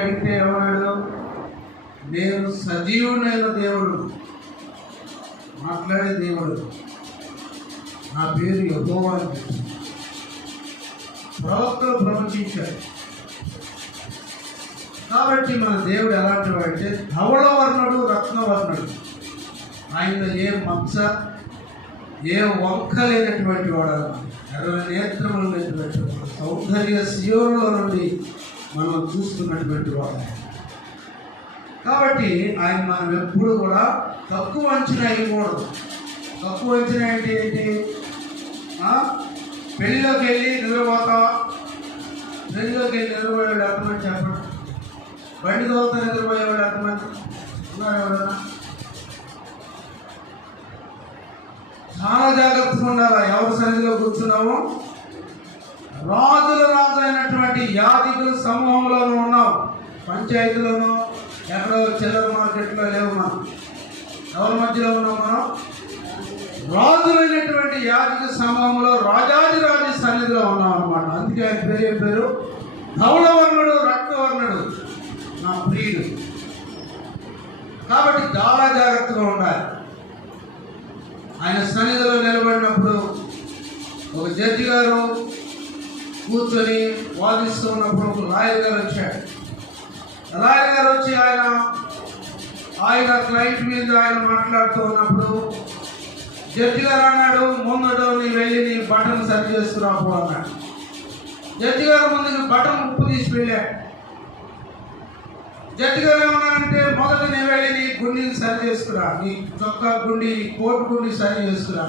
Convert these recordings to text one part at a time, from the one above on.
అడిగితే ఏమన్నాడు? నేను సజీవుడైన దేవుడు, మాట్లాడే దేవుడు, నా పేరు యెహోవా అని చెప్పాడు. ప్రవక్తలు ప్రవచించారు. కాబట్టి మన దేవుడు ఎలాంటి వాడంటే ధవళవర్ణుడు, రత్నవర్ణుడు. ఆయనలో ఏ మచ్చ, ఏ వంక లేనటువంటి వాడు, ఎర్ర నేత్రములు లేనటువంటి వాడు, సౌందర్య శివుల నుండి మనం చూస్తున్నటువంటి వాడు. కాబట్టి ఆయన మనం ఎప్పుడు కూడా తక్కువ అంచనా వేయకూడదు. తక్కువ అంచనా అంటే ఏంటి? పెళ్ళిలోకి వెళ్ళి నిద్రపోతావా? పెళ్ళిలోకి వెళ్ళి నిద్రపోయేవాడు ఎంతమంది చెప్పండి? బండి తోలుతా నిద్రపోయేవాడు ఎంతమంది ఉన్నారు? ఎవరైనా? చాలా జాగ్రత్తగా ఉండాలి. ఎవరి సన్నిధిలో కూర్చున్నామో రాజుల రాజు అయినటువంటి యాజకుల సమూహంలోనూ ఉన్నాం. పంచాయతీలోనూ ఎక్కడో చిల్లర మార్కెట్లో లేవు. మనం ఎవరి మధ్యలో ఉన్నాం? మనం రాజులైనటువంటి యాజక సమూహంలో రాజాదిరాజు సన్నిధిలో ఉన్నాం అన్నమాట. అందుకే ఆయన పేరు చెప్పారు ధవళవర్ణుడు, రక్తవర్ణుడు, నా ప్రియుడు. కాబట్టి చాలా జాగ్రత్తగా ఉండాలి. ఆయన సన్నిధిలో నిలబడినప్పుడు ఒక జడ్జి గారు కూర్చొని వాదిస్తూ ఉన్నప్పుడు ఒక లాయర్ గారు వచ్చాడు. లాయర్ గారు వచ్చి ఆయన క్లయింట్ మీద ఆయన మాట్లాడుతూ ఉన్నప్పుడు జడ్జి గారు అన్నాడు, ముందు నీ వెళ్ళి నీ బటన్ సరి చేసుకురాపు అన్నాడు. జడ్జి గారు ముందుకు బటన్ ఉప్పు తీసి వెళ్ళాడు. జడ్జి గారు ఏమన్నారంటే, మొదట నీ వెళ్ళి నీ గుండీని సరి చేసుకురా, నీ చొక్కా గుండి, నీ కోటు గుండి సరి చేసుకురా.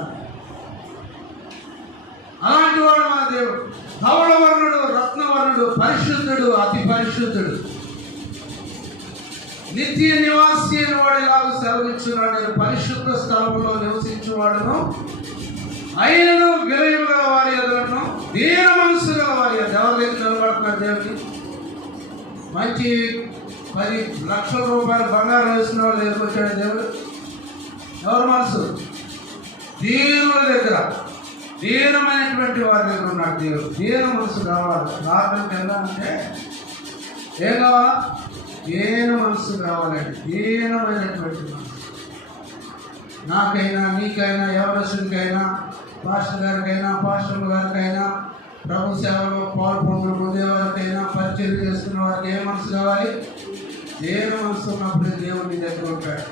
అలాంటి వాడు మన దేవుడు. ధవళవర్ణుడు, రత్నవర్ణుడు, పరిశుద్ధుడు, అతి పరిశుద్ధుడు, నిత్య నివాసి అయిన వాడు ఇలాగ సెలవిచ్చున్నాడు, నేను పరిశుద్ధ స్థలంలో నివసించేవాడును, ఆయనను వినయము గల వారి ఎదురును, దీన మనసు గల వారి ఎదురు. ఎవరి దగ్గర నిలబడుతున్నారు? దేవుడికి మంచి 10 లక్షల రూపాయలు బంగారం వేసిన వాళ్ళు ఎదుర్కొచ్చాడు దేవుడు. ఎవరి మనసు? దీనుల దగ్గర, దీనమైనటువంటి వారి దగ్గర ఉన్నాడు దేవుడు. దీన మనసు కావాలి. ప్రార్థనకి వెళ్ళాలంటే ఏం కావాలా? దీన మనసు కావాలండి. దీనమైనటువంటి మనసు. నాకైనా, నీకైనా, ఎవరికైనా, పాస్టర్ గారికైనా, పాస్టర్ గారికైనా, ప్రభు సేవలో పాల్పొందిన పొందేవారికైనా, పరిచయం చేస్తున్న వారికి ఏ మనసు కావాలి? దీన మనసు ఉన్నప్పుడే దేవుడు నీ దగ్గర ఉంటాడు.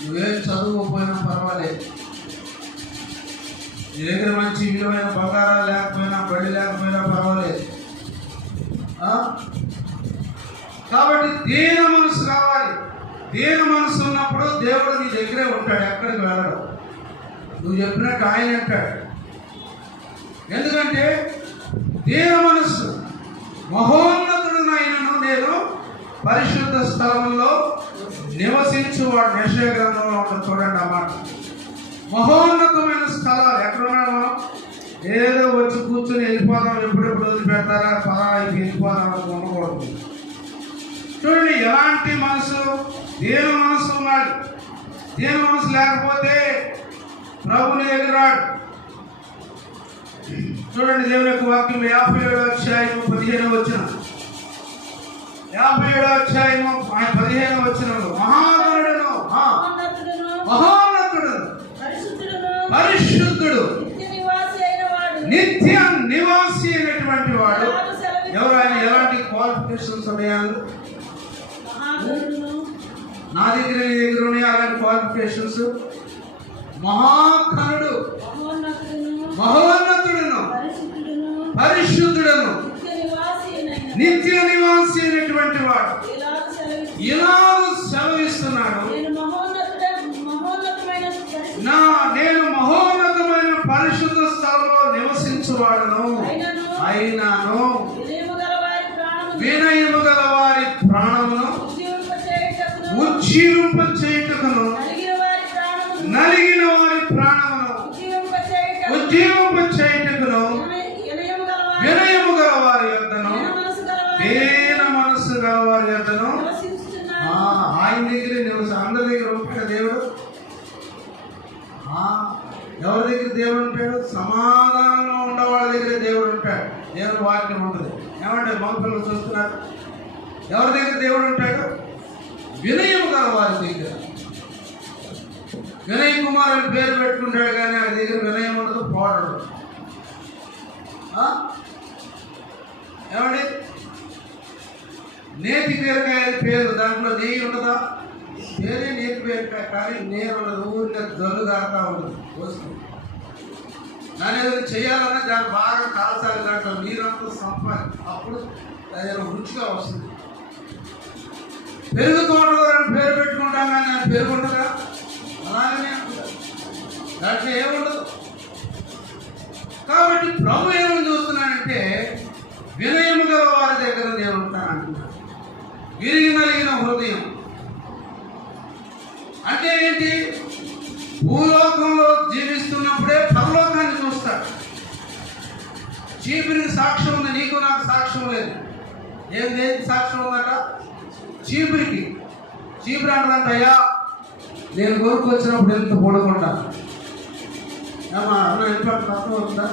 నువ్వేం చదువుకోపోయినా పర్వాలేదు, నీ దగ్గర మంచి విలువైన బంగారాలు లేకపోయినా, బడి లేకపోయినా పర్వాలేదు. కాబట్టి దీన మనసు కావాలి. దీన మనసు ఉన్నప్పుడు దేవుడు నీ దగ్గరే ఉంటాడు, ఎక్కడికి వెళ్ళడు. నువ్వు చెప్పినట్టు ఆయన అంటాడు. ఎందుకంటే దీన మనస్సు. మహోన్నతుడునైనను నేను పరిశుద్ధ స్థలంలో నివసించువాడు. యెషయా గ్రంథంలో ఉంటుంది, చూడండి ఆ మాట. మహోన్నతమైన స్థలాలు ఎక్కడున్నాడు? మనం ఏదో వచ్చి కూర్చొని వెళ్ళిపోదాం, ఎప్పుడెప్పుడు వదిలిపెడతారా, పలాకి వెళ్ళిపోదాం అని ఉండకూడదు. చూడండి ఎలాంటి మనసు, దీన మనసు ఉన్నాడు. దీన మనసు లేకపోతే ప్రభుని ఎదురాడు. చూడండి దేవుని యొక్క వాక్యం 57వ అధ్యాయము 15వ వచనం. 57వ అధ్యాయము 15వ వచనంలో మహాగణుడును, మహోన్నతుడును, పరిశుద్ధుడు, నిత్య నివాసి అయినటువంటి వాడు. ఎవరు ఆయన? ఎలాంటి క్వాలిఫికేషన్స్ ఉన్నాయా? నా దగ్గర, నీ దగ్గర ఉన్నాయి అలాంటి క్వాలిఫికేషన్స్. మహాకణుడు, మహోన్నతుడును, పరిశుద్ధుడును, నిత్య నివాసి అయినటువంటి వాడు ఇలా సెలవిస్తున్నాడు. నేను మహోన్నతమైన పరిశుద్ధ స్థలంలో నివసించువాడును, అయినాను వినయము గల వారి ప్రాణమును ఉజ్జీవింప చేయుటకును, నలిగిన వారి ప్రాణమును ఉజ్జీవింప చేయుటకును, వినయము గల వారి యొద్దను, దీన మనస్సు గల వారి యొద్దను. ఆయన దగ్గరే నివసం. అందరి దగ్గర ఉంటాడు దేవుడు. ఎవరి దగ్గర దేవుడు ఉంటాడు? సమాధానంలో ఉండవాళ్ళ దగ్గర దేవుడు ఉంటాడు. దేవుడు వాక్యం ఉంటుంది. ఏమంటే మగ పిల్లలు చూస్తున్నారు, ఎవరి దగ్గర దేవుడు ఉంటాడు? వినయం గల వారి దగ్గర. వినయ్ కుమార్ అని పేరు పెట్టుకుంటాడు కానీ ఆయన దగ్గర వినయం ఉండదు, పోవడం. ఏమండి, నేతి బీరకాయ పేరు, దాంట్లో నెయ్యి ఉండదా? పేరే నేతి బీరకాయ, కానీ నేను ఉండదు, ఊరికే జల్లు కారుతా ఉండదు. వస్తుంది దాని ఏదైనా చేయాలన్నా దాన్ని బాగా కాల్చాలి, దాంట్లో నీరంతా సంపాలి, అప్పుడు అది రుచిగా వస్తుంది. పెరుగు తోటలో పేరు పెట్టుకుంటాం కానీ అది పెరుగు ఉంటుందా? అలాగనే దాంట్లో ఏముండదు. కాబట్టి ప్రభు ఏమని చూస్తున్నానంటే, వినయము గల వారి దగ్గర నేను ఉంటానంటున్నాను. విరిగి నలిగిన హృదయం అంటే ఏంటి? భూలోకంలో జీవిస్తున్నప్పుడే పరలోకాన్ని చూస్తాడు. చీపురికి సాక్ష్యం ఉంది, నీకు నాకు సాక్ష్యం లేదు. ఏంటి సాక్ష్యం ఉందట? చీపురికి. చీపురు అంటదంట, అయ్యా నేను కొనుక్కొచ్చినప్పుడు ఎంత పొడుకుంటాను ఎంత అర్థం అవుతుందా?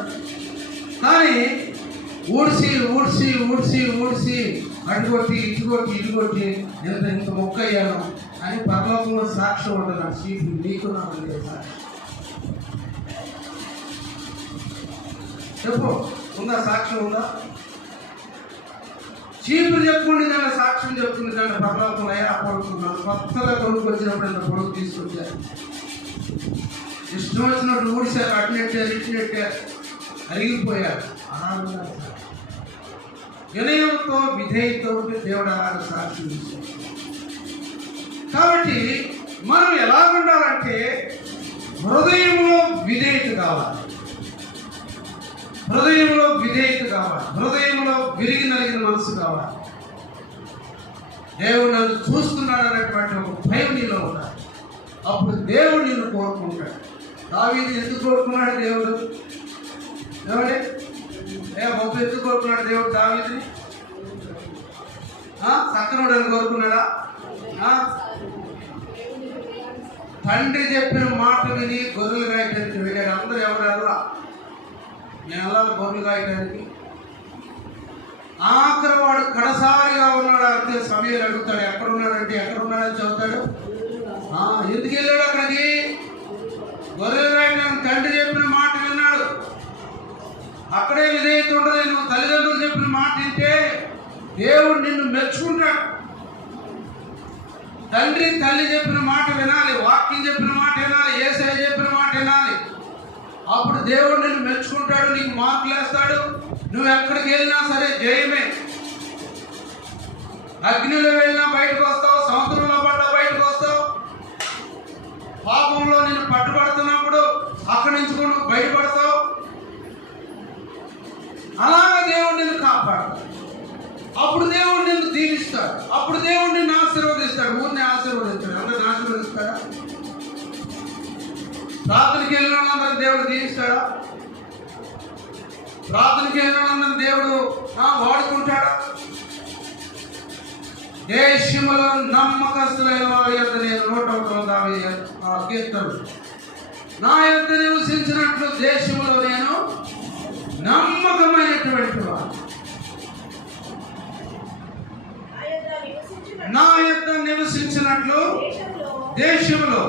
కానీ ఊడ్చి ఊడ్చి ఊడ్చి ఊడ్చి అటు కొట్టి ఇటు కొట్టి ఇటు కొట్టి ఇంత మొక్క అయ్యాను అని పరలోకంలో సాక్ష్యం ఉంటుంది. చీపురు నీకు నాకు లేదు సాక్ష్యం. చెప్పు, ఉందా? సాక్ష్యం ఉందా? చీపురు చెప్పుకుంటే దాని సాక్ష్యం చెప్తుంది. దాని పరలోకంలో అయ్యా పడుతున్నాను, కొత్తగా కొనుక్కొచ్చినప్పుడు ఇంత పొడుగు తీసుకొచ్చారు, ఇష్టం వచ్చినట్టు ఊడిసారు, అట్నెట్టారు ఇట్నెట్టారు, అరిగిపోయారు. అలా వినయంతో విధేయతో దేవుడు అలాగ సాక్ష్యం ఇచ్చారు. కాబట్టి మనం ఎలా ఉండాలంటే హృదయంలో విధేయత కావాలి, హృదయంలో విధేయత కావాలి, హృదయంలో విరిగి నలిగిన మనసు కావాలి. దేవుడు నన్ను చూస్తున్నాడు అనేటువంటి ఒక భయం నీలో ఉండాలి. అప్పుడు దేవుడు నిన్ను కోరుకుంటాడు. దావీదు ఎందుకు కోరుకున్నాడు దేవుడు? ఏమండి, గొప్ప ఎందుకు కోరుకున్నాడు దేవుడు దావీదుని? సక్కనుడు అని కోరుకున్నాడా? తండ్రి చెప్పిన మాట విని గొర్రెలు కాయటానికి వెళ్ళాడు. అందరూ ఎవరు వెళ్ళరా? నేను వెళ్ళాలి గొర్రెలు కాయటానికి. ఆఖరి వాడు కడసారిగా ఉన్నాడు. అంతే సమయాలు అడుగుతాడు, ఎక్కడున్నాడంటే ఎక్కడున్నాడని చెబుతాడు. ఎందుకు వెళ్ళాడు అక్కడికి? గొర్రెలు కాయటానికి తండ్రి చెప్పిన మాట విన్నాడు. అక్కడే విధేయత ఉండదు. నువ్వు తల్లిదండ్రులు చెప్పిన మాట వింటే దేవుడు నిన్ను మెచ్చుకుంటాడు. తండ్రి తల్లి చెప్పిన మాట వినాలి, వాక్యం చెప్పిన మాట వినాలి, యేసయ్య చెప్పిన మాట వినాలి. అప్పుడు దేవుడు నిన్ను మెచ్చుకుంటాడు, నీకు మార్కులు వేస్తాడు. నువ్వు ఎక్కడికి వెళ్ళినా సరే జయమే. అగ్నిలో వెళ్ళినా బయటకు వస్తావు, సముద్రంలో పడ్డా బయటకు వస్తావు. పాపంలో నిన్ను పట్టుబడుతున్నప్పుడు అక్కడి నుంచి కూడా బయటపడతావు. అలాగా దేవుడు నిన్ను కాపాడు. అప్పుడు దేవుడు నిన్ను దీవిస్తాడు. అప్పుడు దేవుడు నిన్ను ఆశీర్వదిస్తాడు. ఊరిని ఆశీర్వదిస్తాడు. అందరిని ఆశీర్వదిస్తాడా? ప్రార్థనకి వెళ్ళిన వాళ్ళందరినీ దేవుడు దీవిస్తాడా? ప్రార్థనకి వెళ్ళిన వాళ్ళందరినీ దేవుడు వాడుకుంటాడా? దేశములో నమ్మకస్తులైన వారి యొక్క నేను 150 కీర్తనలు, నా యొక్క నివసించినట్లు దేశంలో నేను నమ్మకమైనటువంటి వాడు. నా యొక్క నివసించినట్లు దేశంలో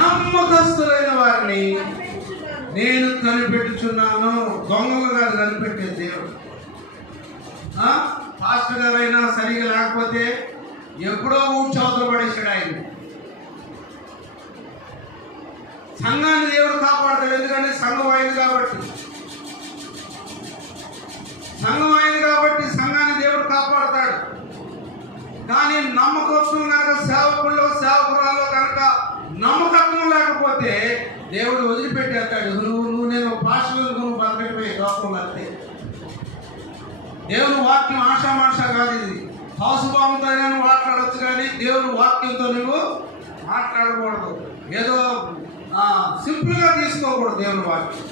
నమ్మకస్తులైన వారిని నేను కనిపెట్టుచున్నాను. దొంగలు కాదు కనిపెట్టే దేవుడు. పాస్టర్ గారైనా సరిగా లేకపోతే ఎప్పుడో ఊడ్చవతలు పడేసాడు ఆయన. సంఘాన్ని దేవుడు కాపాడతాడు. ఎందుకంటే సంఘం అయింది కాబట్టి, సంఘం అయింది కాబట్టి సంఘాన్ని దేవుడు కాపాడతాడు. కానీ నమ్మకత్వం కనుక సేవకుల్లో సేవకురాల్లో కనుక నమ్మకత్వం లేకపోతే దేవుడు వదిలిపెట్టేస్తాడు. నువ్వు నేను పాస్టర్లకు నువ్వు బతకటమే లోకంలో. అంతే. దేవుని వాక్యం ఆషామాషా కాదు. ఇది హాసుభావంతో అయినా నువ్వు మాట్లాడవచ్చు, కానీ దేవుని వాక్యంతో నువ్వు మాట్లాడకూడదు. ఏదో సింపుల్గా తీసుకోకూడదు. దేవుని వాక్యం,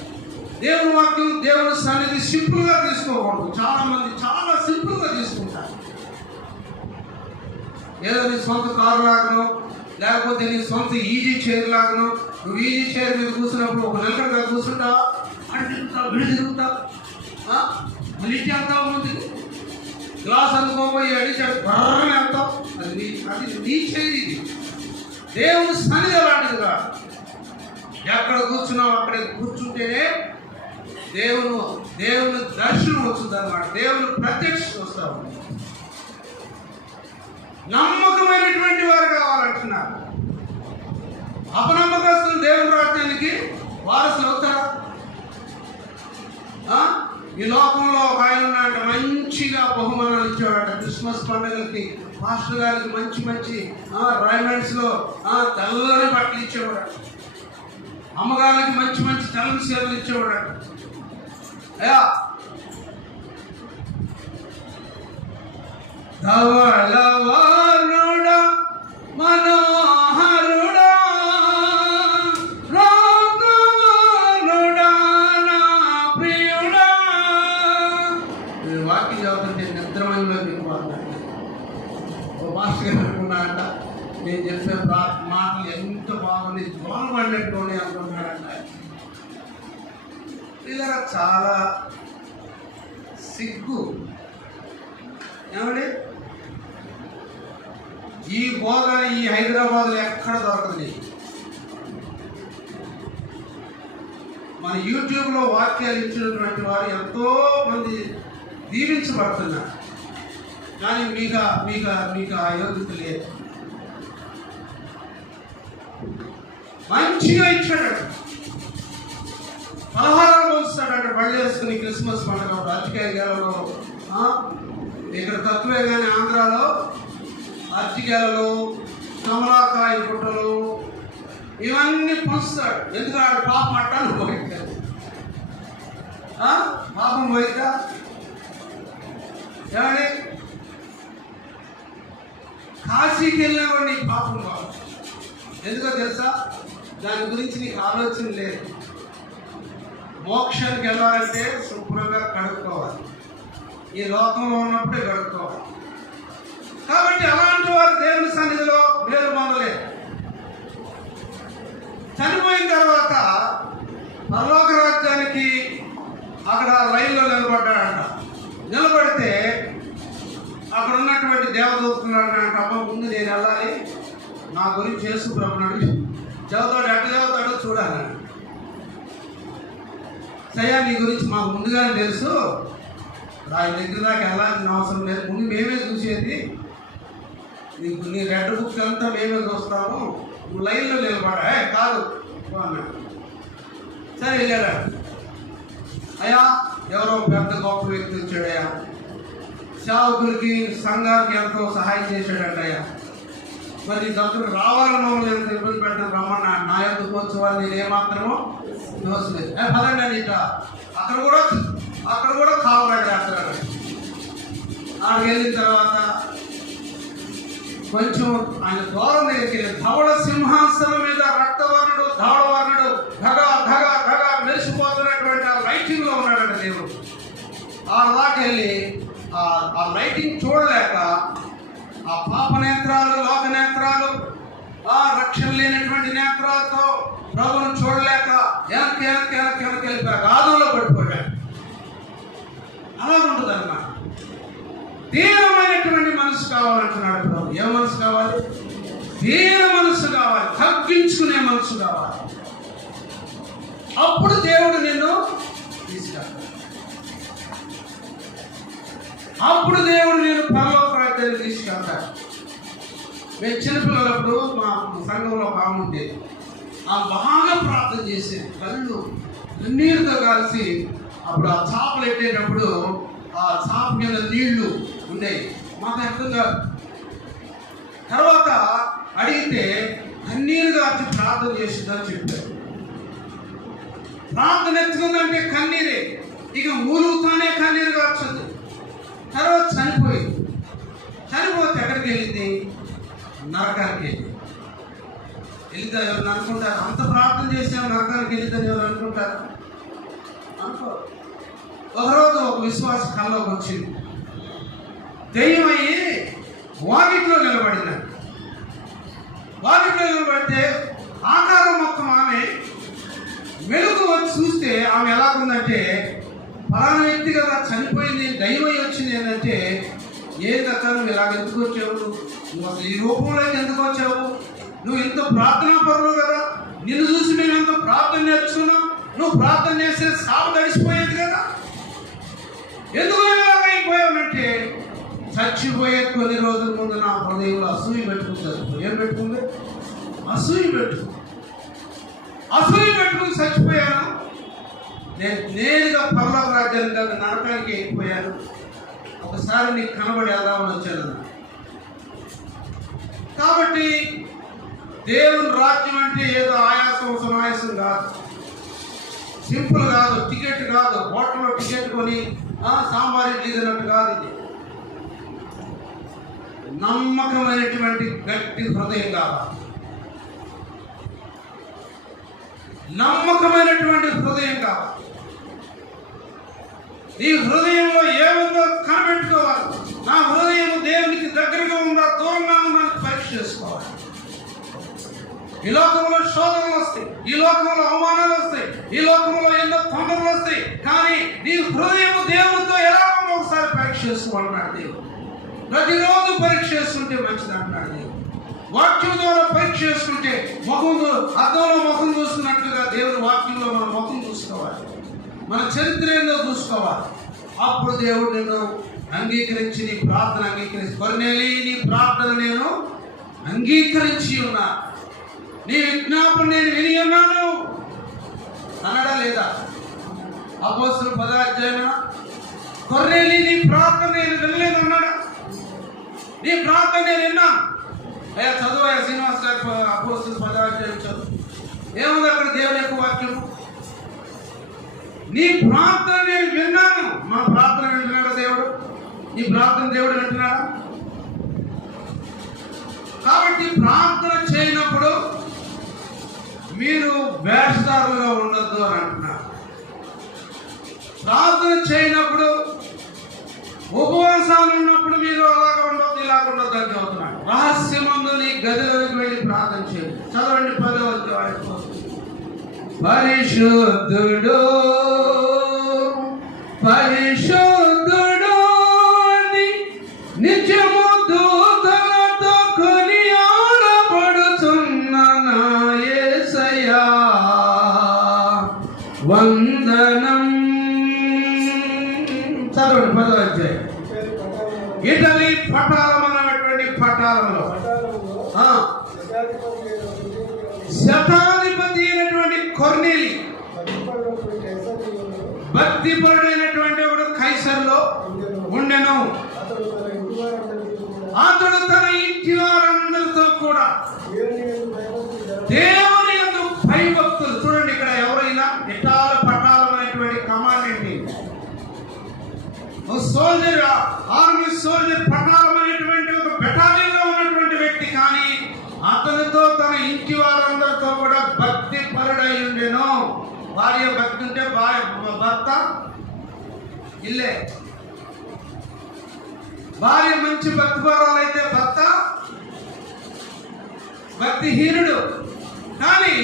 దేవుని వాక్యం, దేవుని సన్నిధి సింపుల్గా తీసుకోకూడదు. చాలా మంది చాలా సింపుల్గా తీసుకుంటారు. ఏదో నీ సొంత కారు లాగను, లేకపోతే నీ సొంత ఈజీ చైర్ లాగను. నువ్వు ఈజీ చైర్ మీద కూర్చున్నప్పుడు ఒక నిలకడగా కూర్చుంటావా? అటు తిరుగుతావు, విడి తిరుగుతావు, మళ్ళీ ఇటు వెళ్తావు ముందుకు. గ్లాస్ అందుకోపోయి అడిచాడు బాగా వెళ్తాం. అది నీ చేయి. దేవుని సన్నిధి అలాంటిది కాదు. ఎక్కడ కూర్చున్నావు అక్కడే కూర్చుంటేనే దేవుని దర్శనం వస్తుంది అన్నమాట. దేవుని ప్రత్యక్షత వస్తావు. నమ్మకమైనటువంటి వారు కావాలంటున్నారు. అపనమ్మకస్తులు దేవుని రాజ్యానికి వారసులు అవుతారా? ఈ లోకంలో ఒక ఆయన ఉన్నాడంటే మంచిగా బహుమానాలు ఇచ్చేవాడట. క్రిస్మస్ పండుగలకి మాస్టర్ గారికి మంచి మంచి రైమండ్స్లో తెల్లని బట్టలు ఇచ్చేవాడట. అమ్మగారికి మంచి మంచి తెల్లని సేవలు ఇచ్చేవాడట. అయ్యా ధవళవర్ణుడా మనోహరుడా రోగవర్ణుడా నా ప్రియుడా. వాక్యం చదువుతుంటే నిద్రమయంలో మీకు మాట్లాడారు. ఓ మాస్టర్ గారు అనుకున్నాడంట, నేను చెప్పే మాటలు ఎంత బాగుంది, దూరం పడినట్టునే అనుకున్నాడంట. ఇలా చాలా సిగ్గు. ఏమండి, ఈ బోధన ఈ హైదరాబాద్లో ఎక్కడ దొరకదు. మన యూట్యూబ్లో వాక్యాలు ఇచ్చినటువంటి వారు ఎంతో మంది దీవించబడుతున్నారు. కానీ మీకు ఆ యోగ్యత లేదు. మంచిగా ఇచ్చాడు. పలహారాలు పోస్తాడంటే బళ్ళు వేసుకుని క్రిస్మస్ పండుగ. అరటికాయ గేలలో ఇక్కడ తక్కువే కానీ ఆంధ్రాలో అరటికాయలు, కమలాకాయ పుట్టలు ఇవన్నీ పంచుతాడు. ఎందుకంటే పాపం అట్టాను పోయిద్దా? పాపం పోయిద్దా? ఏమండి, కాశీకి వెళ్ళినా కూడా నీకు పాపం కాదు. ఎందుకో తెలుసా? దాని గురించి నీకు ఆలోచన లేదు. మోక్షానికి వెళ్ళాలంటే శుభ్రంగా కడుక్కోవాలి. ఈ లోకంలో ఉన్నప్పుడే కడుక్కోవాలి. కాబట్టి అలాంటి వారు దేవుని సన్నిధిలో మేలు పొందలేదు. చనిపోయిన తర్వాత పరలోక రాజ్యానికి అక్కడ లైన్లో నిలబడ్డాడంట. నిలబడితే అక్కడ ఉన్నటువంటి దేవదూతలు అంట, అమ్మ ముందు నేను వెళ్ళాలి, నా గురించి యేసు ప్రభువుని చదువుతాడు. ఎట్ట చదువుతాడో చూడాలి. సయ్యా, నీ గురించి మాకు ముందుగానే తెలుసు, ఆయన దగ్గర దాకా వెళ్ళాల్సిన అవసరం లేదు, ముందు మేమే చూసేది, నీ రెడ్ బుక్ అంతా మేమే చూస్తాము, నువ్వు లైన్లో నిలబడా. కాదు అన్నాడు. సరే వెళ్ళాడు. అయ్యా, ఎవరో పెద్ద గొప్ప వ్యక్తి వచ్చాడయ్యా, సేవకులకి సంఘానికి ఎంతో సహాయం చేశాడంట. అయ్యా, మరి దగ్గర రావాలని మమ్మల్ని ఎంత ఇబ్బంది పెట్టడం రమ్మన్నా, నా యొక్క కోర్చువాళ్ళు నేను ఏమాత్రమో దోసలేదు. పదండి అని ఇట్లా అక్కడ కూడా కావరాడు. అక్కడ వెళ్ళిన తర్వాత కొంచెం ఆయన దూరం దగ్గరికి వెళ్ళి ధవళ సింహాసనం మీద రక్తవర్ణుడు, ధవళవర్ణుడు ధగ ధగ ధగ మెరిసిపోతున్నటువంటి ఆ లైటింగ్లో ఉన్నాడంట దేవుడు. ఆ దాకా వెళ్ళి ఆ లైటింగ్ చూడలేక ఆ పాప నేత్రాలు, లోక నేత్రాలు, ఆ రక్షణ లేనటువంటి నేత్రాలతో ప్రభువును చూడలేక వెనక్కి వెళ్ళిపోయాక ఆదంలో పడిపోయాడు. అలా ఉంటుంది అన్నమాట. దీనమైనటువంటి మనసు కావాలంటున్నాడు ప్రభు. ఏ మనసు కావాలి? దీన మనసు కావాలి, తగ్గించుకునే మనసు కావాలి. అప్పుడు దేవుడు నిన్ను తీసుకెళ్తాడు. అప్పుడు దేవుడు నేను పరలోక రాజ్యానికి తీసుకెళ్తాడు. మేము చిన్నపిల్లలప్పుడు మా సంఘంలో బాగుంటే ఆ బాగా ప్రార్థన చేసేది. కళ్ళు నీరుతో కలిసి అప్పుడు ఆ చాపలు ఎట్టేటప్పుడు ఆ చాప మీద నీళ్లు ఉండేవి. మాకు అర్థం కాదు. తర్వాత అడిగితే కన్నీరు గార్చి ప్రార్థన చేసిందని చెప్పారు. ప్రార్థన ఎత్తుకుందంటే కన్నీరే, ఇక మూలుగుతానే కన్నీరు గార్చదు. తర్వాత చనిపోతే ఎక్కడికి వెళ్ళింది? నరకానికి వెళ్ళిందా? ఎవరు అనుకుంటారు? అంత ప్రార్థన చేసాం నరకానికి వెళ్ళిద్దని ఎవరు అనుకుంటారు? అనుకో. ఒకరోజు ఒక విశ్వాస కళ్ళలోకి వచ్చింది. దెయ్యమయ్యి వాకిట్లో నిలబడిందండి. వాకిట్లో నిలబడితే ఆకారం మొత్తం ఆమె వెలుగు వచ్చి చూస్తే ఆమె ఎలాగుందంటే, ఫలానా వ్యక్తి కదా చనిపోయింది, దయ్యమై వచ్చింది ఏంటంటే ఏందక్క నువ్వు ఇలాగ ఎందుకు వచ్చావు, నువ్వు అసలు ఈ రూపంలోకి ఎందుకు వచ్చావు, నువ్వు ఇంత ప్రార్థనా పరులు కదా, నిన్ను చూసి మేము ఎంతో ప్రార్థన నేర్చుకున్నాం, నువ్వు ప్రార్థన చేస్తే సాగు తడిసిపోయేది కదా, ఎందుకు ఇలాగ అయిపోయావంటే చచ్చిపోయే కొన్ని రోజుల ముందు నా హృదయంలో అసూయ పెట్టుకుంటారు. ఏం పెట్టుకుంది? అసూయ పెట్టుకుని చచ్చిపోయాను. నేను నేరుగా పరలోక రాజ్యానికి కాదు నరకానికి వెళ్ళిపోయాను. ఒకసారి నీకు కనబడి వెళ్దామని వచ్చాను. కాబట్టి దేవుని రాజ్యం అంటే ఏదో ఆయాసం సునాయాసం కాదు, సింపుల్ కాదు, టికెట్ కాదు, హోటల్లో టికెట్ కొని సాంబార్ ఇడ్లీ తిన్నట్టు కాదు. ఇది నమ్మకమైనటువంటి గట్టి హృదయం కావాలి, నమ్మకమైనటువంటి హృదయం కావాలి. నీ హృదయంలో ఏముందో కనిపెట్టుకోవాలి. నా హృదయం దేవునికి దగ్గరగా ఉందా దూరంగా ఉందా పరీక్ష చేసుకోవాలి. ఈ లోకంలో శోధనలు వస్తాయి, ఈ లోకంలో అవమానాలు వస్తాయి, ఈ లోకంలో ఎన్నో తొందరలు వస్తాయి, కానీ నీ హృదయం దేవునితో ఎలా ఉందో ఒకసారి పరీక్ష చేసుకోవాలన్నాడు దేవుడు. ప్రతిరోజు పరీక్ష చేసుకుంటే మంచిది అంటున్నాడు దేవుడు. వాక్యం ద్వారా పరీక్ష చేసుకుంటే అద్దంలో ముఖం చూస్తున్నట్లుగా దేవుని వాక్యంలో మన ముఖం చూసుకోవాలి, మన చరిత్ర ఏందో చూసుకోవాలి. అప్పుడు దేవుడు నిన్ను అంగీకరించి నీ ప్రార్థన అంగీకరించి, కొర్నేలి నీ ప్రార్థన నేను అంగీకరించి ఉన్నా, నీ విజ్ఞాపన నేను విని ఉన్నాను అన్నాడా లేదా? అపోస్తలుల 10వ అధ్యాయం కొర్నేలి నీ ప్రార్థన నేను వినలేదు అన్నాడా? నీ ప్రార్థన నేను విన్నాను. అయ్యా చదువు శ్రీనివాస్ గారు అపోస్తలుల 10వ అధ్యాయం చదువు. ఏముంది అక్కడ దేవుని యొక్క వాక్యము? నీ ప్రార్థన నేను విన్నాను. మా ప్రార్థన వింటున్నాడా దేవుడు? నీ ప్రార్థన దేవుడు వింటున్నాడా? కాబట్టి ప్రార్థన చేయనప్పుడు మీరు వేషధారులుగా ఉండొద్దు అని అంటున్నారు. ప్రార్థన చేయనప్పుడు ఉపవాసాలు ఉన్నప్పుడు మీరు అలాగ ఉండొద్దు ఇలాగ ఉండొద్దు అని చెబుతున్నాడు. రహస్యమందు నీ గదిలోకి వెళ్ళి ప్రార్థన చేయండి. చదవండి 10వ అధ్యాయం. పరిశుద్ధుడు పరిశుద్ధుడు నిత్యము దూతలతో కొనియాడబడుతున్న నా యేసయ్యా వందనం. చదవండి 10వ అధ్యాయం. ఇటలీ పటాలం అన్నటువంటి పటాలంలో శతాధిపతి అయినటువంటి కొర్నేలి, భక్తిపరుడైనటువంటి వాడు కైసరులో ఉండెను. అతడు తన ఇంటి వారందరితో కూడా దేవుని యందు భయభక్తులు. చూడండి ఇక్కడ ఎవరైనా ఇటాల పటాలం అనేటువంటి కమాండ్ ఏంటి? సోల్జర్, ఆర్మీ సోల్జర్ పటాలం అనేటువంటి ఒక బెటాలియన్ లో ఉన్నటువంటి వ్యక్తి, కానీ అతనితో తన ఇంటి వారందరితో కూడా భక్తి పరుడై ఉండెను. భార్య భక్తి ఉంటే భర్త ఇల్లే, భార్య మంచి భక్తి పరులైతే భర్త భక్తిహీనుడు. కానీ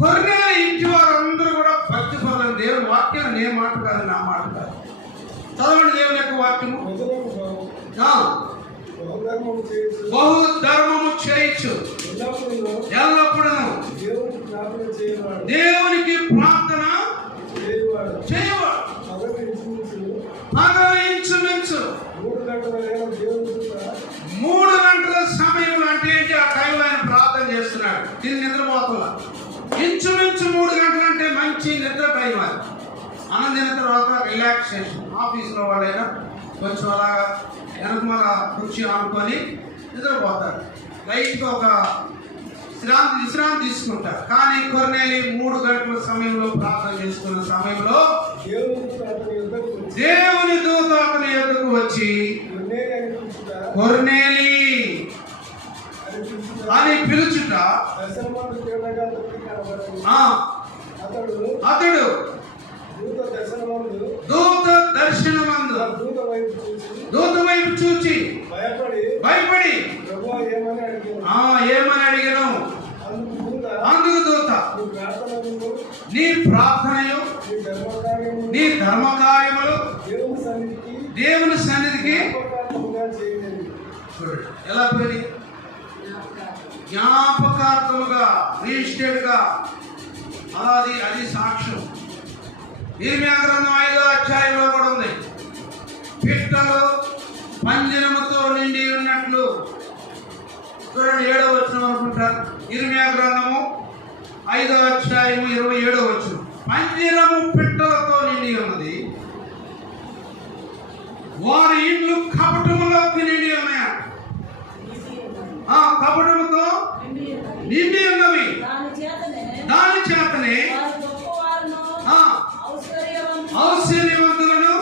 కొర్నేలి ఇంటి వారందరూ కూడా భక్తి పరులు. దేవుని వాక్యం నే మాట కాదు, నా మాట కాదు. చదవండి దేవుని యొక్క వాక్యము. బహు ధర్మము చేయొచ్చు ఎల్లప్పుడూ దేవునికి ప్రార్థన చేయవాడు. ఇంచుమించు 3 గంటల సమయం అంటే ఏంటి? ఆ టైంలో ఆయన ప్రార్థన చేస్తున్నాడు, తిని నిద్రపోతున్నా. ఇంచుమించు 3 గంటలు అంటే మంచి నిద్ర టైం. అది అన్నం తిన్న తర్వాత రిలాక్సేషన్. ఆఫీస్లో వాళ్ళైనా కొంచెం అలాగా వెనకమల కుర్చీ ఆనుకొని నిద్రపోతారు, లైట్గా ఒక విశ్రాంతి తీసుకుంటారు. కానీ కొర్నేలి 3 గంటల సమయంలో ప్రార్థన చేసుకున్న సమయంలో దేవుని దూత అతని ఎదురుకు వచ్చి కొర్నేలి అని పిలుచుట, అతడు దూత దర్శనమందు దూత వైపు చూచి భయపడి ఏమని అడిగాను? అందుకు దూత, నీ ప్రార్థనయు నీ ధర్మకార్యములు దేవుని సన్నిధికి చూడండి ఎలా పోయి జ్ఞాపకార్థముగా రిజిస్టర్డ్గా అది సాక్ష్యం. ఇర్మియా గ్రంథం 5వ అధ్యాయంలో కూడా ఉంది. పిట్టలు పంజరముతో నిండి ఉన్నట్లు. చూడండి 7వ వచనం అనుకుంటారు. ఇర్మియా గ్రంథము 5వ అధ్యాయము 27వ వచనం. పంజరము పిట్టలతో నిండి ఉన్నది, వారి ఇండ్లు కపటములోకి నిండి ఉన్నాయా? కపటముతో నిండి ఉన్నవి. దాని చేతనే ఔశ్వర్యవంతులను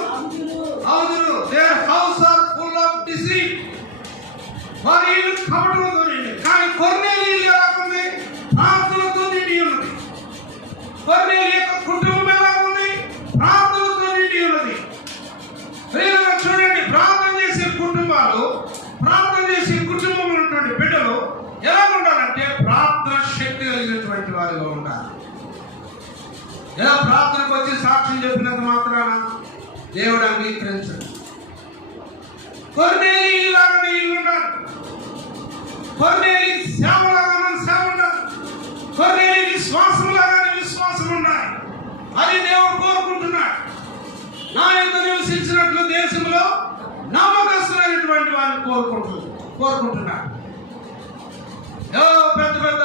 అవును, their house are full of deceit. వారి ఇల్లు కపటముతో నిండి. కానీ కొర్నేలియు ఎలాగుంది? ప్రార్థనతో నిండి ఉన్నది. కొర్నేలియు యొక్క కుటుంబం ఎలాగుంది? ప్రార్థనతో నిండి ఉన్నది. చూడండి, ప్రార్థన చేసే కుటుంబాలు, ప్రార్థన చేసే కుటుంబంలో ఉన్నటువంటి బిడ్డలు ఎలా ఉండాలంటే ప్రార్థన శక్తి కలిగినటువంటి వారిగా ఉండాలి. ఎలా ప్రార్థనకు వచ్చి సాక్ష్యం చెప్పినంత మాత్రాన దేవుడు అంగీకరించడు. కొర్నేలియు లాగానే ఇల్లు ఉండాలి. కొర్నేలియు సేవలాగానే సేవ ఉండాలి. కొర్నేలియు విశ్వాసం లాగానే విశ్వాసం ఉండాలి. అది దేవుడు కోరుకుంటున్నాడు. నా యందు నివసించినట్లు దేశంలో నమ్మకస్తులైనటువంటి వారిని కోరుకుంటున్నాడు. పెద్ద పెద్ద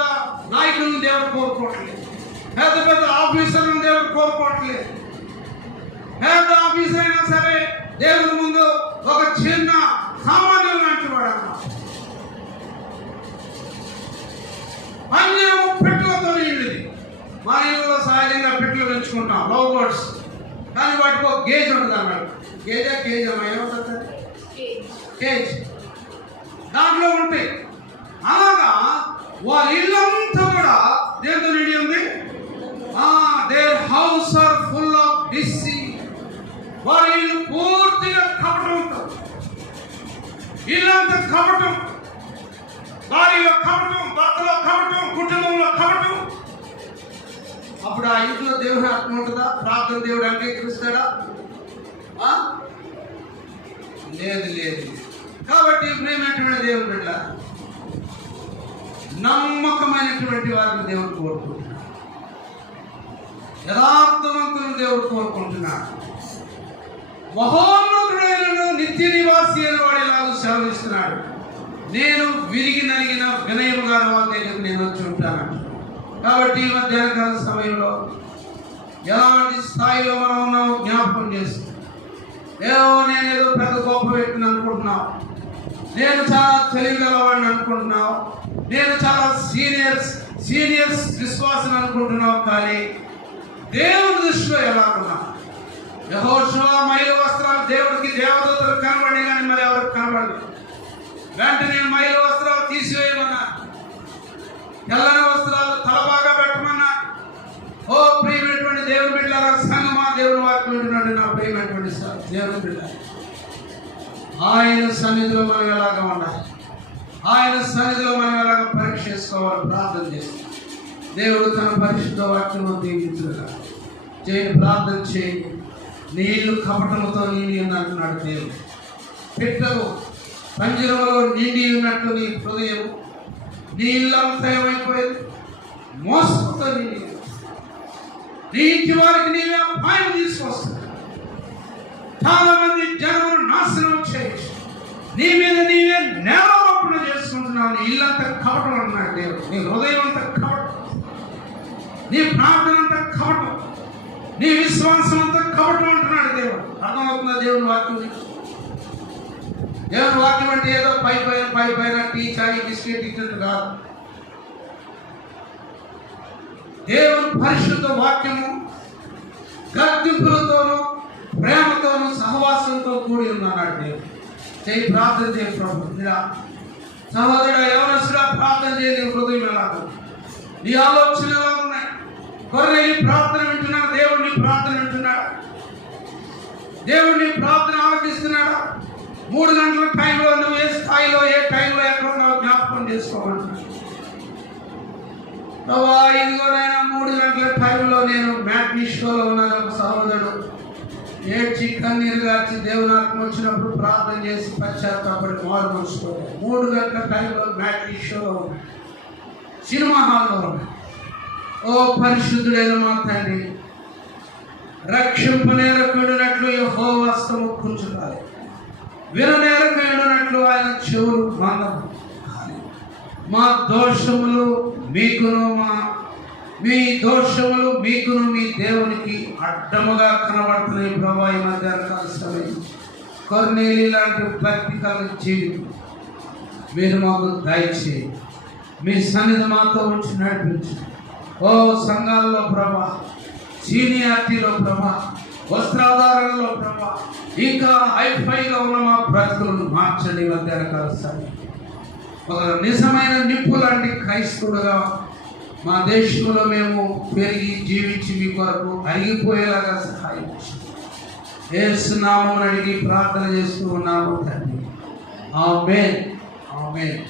నాయకులను దేవుడు కోరుకోవట్లేదు. పెద్ద పెద్ద ఆఫీసర్లను దేవుడు కోరుకోవట్లేదు. పెద్ద ఆఫీసర్ అయినా సరే దేవుడి ముందు ఒక చిన్న సామాన్యులు లాంటి వాడు అన్నమాట. పంజరము పిట్టలతో నిండిది. మా ఇంట్లో సహజంగా పిట్టలు పెంచుకుంటాం, లవ్ బర్డ్స్. కానీ వాటికి ఒక గేజ్ ఉంటుంది అన్నాడు. కేజ్ ఏమవుతుంది? కేజ్ దాంట్లో ఉంటాయి. అలాగా వారి ఇల్లంతా కూడా దేంతో నిండి ఉంది? Their house are full of deceit. వారి ఇల్లు పూర్తిగా కపటం ఉంటుంది. ఇల్లంతా కపటం. వారిలో కపటం, భర్తలో కపటం, కుటుంబంలో కపటం. అప్పుడు ఆ ఇంట్లో దేవుని ఆత్మ ఉంటుందా? ప్రార్థన దేవుడు అంగీకరిస్తాడా? లేదు. కాబట్టి ప్రేమైనటువంటి దేవుడు బిడ్డ, నమ్మకమైనటువంటి వారిని దేవుడు కోరుకుంటున్నాడు. యథార్థవంతులను దేవుడు కోరుకుంటున్నాడు. మహోన్నతుడైన నిత్య నివాసి అని వాడు ఇలాగ సెలవిస్తున్నాడు. నేను విరిగి నలిగిన వినయము గారి వాళ్ళ దగ్గరకు నేను వచ్చి ఉంటాను. కాబట్టి ఈ మధ్యాహ్నకాల సమయంలో ఎలాంటి స్థాయిలో మనం ఉన్నామో జ్ఞాపకం చేస్తాం. నేనేదో పెద్ద గొప్ప వ్యక్తిని అనుకుంటున్నావు. నేను చాలా తెలియగలవాడిని అనుకుంటున్నావు. నేను చాలా సీనియర్స్ విశ్వాసం అనుకుంటున్నావు. కానీ దేవుని దృష్టిలో ఎలా ఉన్నావు? యెహోషువ మైలు వస్త్రాలు దేవుడికి దేవదూతలు కనబడి కానీ మరి ఎవరికి కనబడలేదు. వెంటనే మైలు వస్త్రాలు తీసివేయమన్నా, తెల్లని వస్త్రాలు తలబాగా పెట్టమన్నా. ఓ ప్రియమైనటువంటి దేవుని బిడ్డలారా, సంగమా, దేవుని వాక్యం వింటున్నాడు నా ప్రియమైనటువంటి దేవుని బిడ్డ. ఆయన సన్నిధిలో మనం ఎలాగా ఉండాలి? ఆయన సన్నిధిలో మనం ఎలాగ పరీక్ష చేసుకోవాలి? ప్రార్థన చేస్తాం. దేవుడు తన పరిశుద్ధ వాక్యం దీవించుగా చేయండి. ప్రార్థన చేయండి. నీళ్లు కపటముతో నిండి ఉన్నట్టున్నాడు దేవుడు. పిట్టలు పంజరములో నిండి ఉన్నట్లు నీ హృదయం, నీ ఇల్లంతా ఏమైపోయింది? మోసంతో నిండి. నీ ఇంటి వారికి నీవే అపాయం తీసుకొస్తావు. చాలా మంది జనమును నాశనం చేయొచ్చు. నీ మీద నీవే నేలరోపణ చేసుకుంటున్నావు. నీ ఇల్లంతా కపటం అన్నాడు దేవుడు. నీ హృదయం అంతా కపటం, నీ ప్రార్థన అంతా కపటం, నీ విశ్వాసం అంతా కపటం అంటున్నాడు దేవుడు. అర్థమవుతుందా దేవుని వాక్యం? దేవుని వాక్యం అంటే ఏదో పై పైన టీ చాయ్ బిస్కెట్ ఇచ్చినట్టు కాదు. దేవుని పరిశుద్ధ వాక్యము గద్దింపులతోనూ ప్రేమతోనూ సహవాసంతో కూడి ఉన్నాడు దేవుడు. చేయి, ప్రార్థన చేయి. ప్రభు సహోదరుడు ఎవరొచ్చినా ప్రార్థన చేయ. హృదయం ఎలాగో, నీ ఆలోచనలు ఎలా ఉన్నాయి? కొర్నేలి ప్రార్థన వింటున్నాడు. దేవుడిని ప్రార్థన వింటున్నాడు. దేవుడిని ప్రార్థన ఆలకిస్తున్నాడు. 3 గంటల టైంలో నువ్వు ఏ స్థాయిలో, ఏ టైంలో ఎక్కడ ఉన్నావు జ్ఞాపకం చేసుకోమంటున్నాడు. ఇదిగోనైనా 3 గంటల టైంలో నేను మ్యాట్నీ షోలో ఉన్నాను. ఒక సహోదరుడు ఏడ్చి కన్నీరు గార్చి దేవుని ఆత్మ వచ్చినప్పుడు ప్రార్థన చేసి పశ్చాత్తాపడి మారు మనసుకోవాలి. 3 గంటల టైంలో మ్యాట్రీ షోలో ఉన్నాయి, సినిమా హాల్లో ఉన్నాయి. ఓ పరిశుద్ధుడైన మా తండ్రి, రక్షింపనేరకుడినట్లు యెహోవా హస్తము కుంచుతాయి, విననేరకుడినట్లు ఆయన చెవులు మందము. మా దోషములు మీకును మీ దోషములు మీకును మీ దేవునికి అడ్డముగా కనబడుతున్నాయి ప్రభా. ఈ మధ్యాహ్నకాల సమయం కొర్నేలి లాంటి భక్తి కలిగిన జీవితం మీరు మాకు దయచేయండి. మీ సన్నిధి మాతో ఉంచి నడిపించు. ఓ సంఘాల్లో ప్రభా, సీనియారిటీలో ప్రభా, వస్త్రాధారణలో ప్రభా, ఇంకా హైఫైగా ఉన్న మా బ్రతుకులను మార్చండి. మధ్యాహ్నకాల సమయం ఒక నిజమైన నిప్పు లాంటి క్రైస్తవుడుగా మా దేశంలో మేము పెరిగి జీవించి మీ కొరకు అరిగిపోయేలాగా సహాయం చేయండి. యేసు నామమున అడిగి ప్రార్థన చేస్తూ ఉన్నాము తండ్రి. ఆమేన్, ఆమేన్.